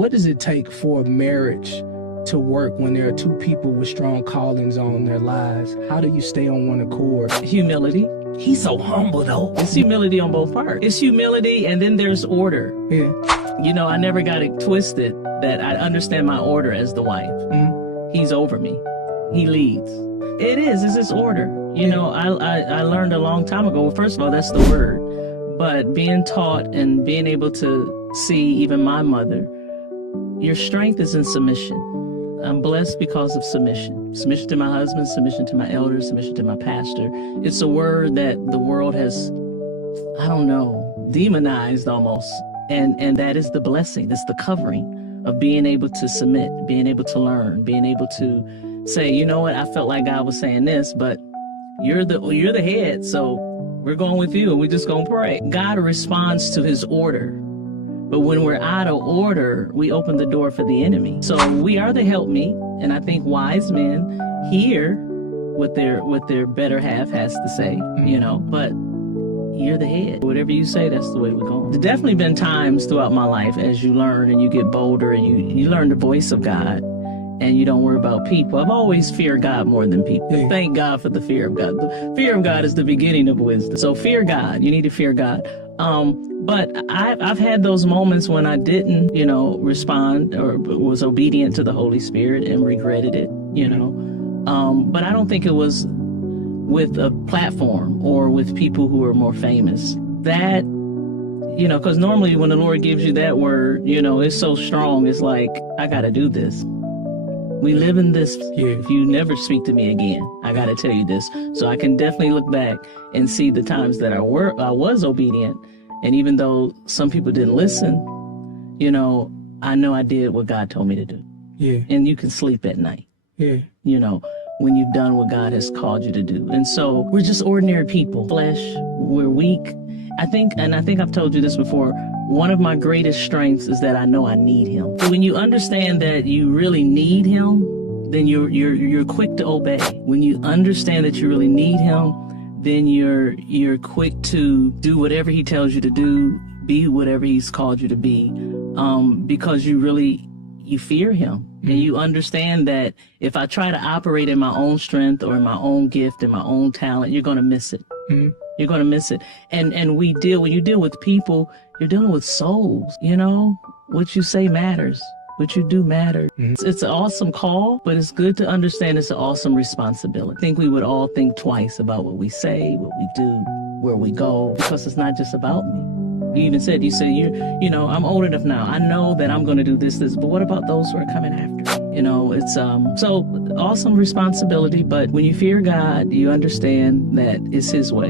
What does it take for a marriage to work when there are two people with strong callings on their lives? How do you stay on one accord? Humility. He's so humble, though. It's humility on both parts. It's humility, and then there's order. Yeah. You know, I never got it twisted that I understand my order as the wife. He's over me. He leads. It's his order. You know, I learned a long time ago, well, first of all, that's the word. But being taught and being able to see even my mother, your strength is in submission. I'm blessed because of submission. Submission to my husband, submission to my elders, submission to my pastor. It's a word that the world has, I don't know, demonized almost. And that is the blessing. That's the covering of being able to submit, being able to learn, being able to say, you know what, I felt like God was saying this, but you're the head, so we're going with you, and we're just going to pray. God responds to his order. But when we're out of order, we open the door for the enemy. So we are the helpmeet, and I think wise men hear what their better half has to say, you know, but you're the head. Whatever you say, that's the way we're going. There's definitely been times throughout my life as you learn and you get bolder and you learn the voice of God and you don't worry about people. I've always feared God more than people. Yeah. Thank God for the fear of God. The fear of God is the beginning of wisdom. So fear God. You need to fear God. But I've had those moments when I didn't, you know, respond or was obedient to the Holy Spirit and regretted it, you know. But I don't think it was with a platform or with people who are more famous. That, you know, because normally when the Lord gives you that word, you know, it's so strong. It's like, I got to do this. We live in this. If you never speak to me again, I got to tell you this. So I can definitely look back and see the times that I was obedient. And even though some people didn't listen, you know I did what God told me to do. Yeah. And you can sleep at night. Yeah. You know, when you've done what God has called you to do. And so we're just ordinary people. Flesh, we're weak. I think I've told you this before, one of my greatest strengths is that I know I need him. When you understand that you really need him, then you're quick to obey. When you understand that you really need him, then you're quick to do whatever he tells you to do, be whatever he's called you to be, because you fear him. And you understand that if I try to operate in my own strength or in my own gift and my own talent, you're going to miss it. You're going to miss it. And when you deal with people, you're dealing with souls, you know? What you say matters. What you do matters. It's an awesome call, but it's good to understand it's an awesome responsibility. I think we would all think twice about what we say, what we do, where we go, because it's not just about me. You even said, you know, I'm old enough now. I know that I'm going to do this, but what about those who are coming after? You know, it's so awesome responsibility. But when you fear God, you understand that it's his way.